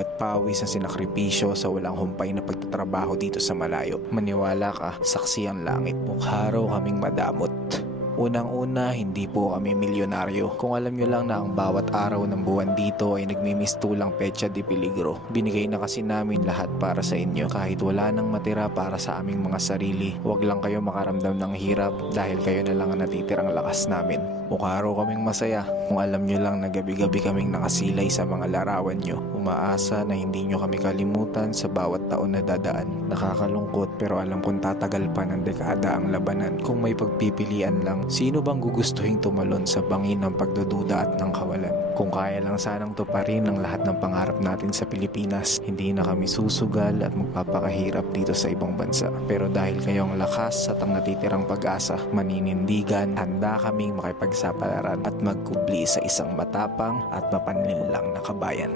at pawis na sinakripisyo sa walang humpay na pagtatrabaho dito sa malayo. Maniwala ka, saksi ang langit. Mukha raw kaming madamot. Unang-una, hindi po kami milyonaryo. Kung alam nyo lang na ang bawat araw ng buwan dito ay nagmimistulang petsa de peligro. Binigay na kasi namin lahat para sa inyo. Kahit wala nang matira para sa aming mga sarili, huwag lang kayo makaramdam ng hirap dahil kayo na lang ang natitirang lakas namin. Mukha raw kaming masaya kung alam nyo lang na gabi-gabi kaming nakasilay sa mga larawan nyo. Umaasa na hindi nyo kami kalimutan sa bawat taon na dadaan. Nakakalungkot pero alam kong tatagal pa ng dekada ang labanan. Kung may pagpipilian lang, sino bang gugustuhin tumalon sa bangin ng pagdududa at ng kawalan? Kung kaya lang sanang tuparin ang lahat ng pangarap natin sa Pilipinas, hindi na kami susugal at magpapakahirap dito sa ibang bansa. Pero dahil kayo ang lakas at ang natitirang pag-asa, maninindigan, handa kaming makipagsapalaran at magkubli sa isang matapang at mapanlinlang na kabayan.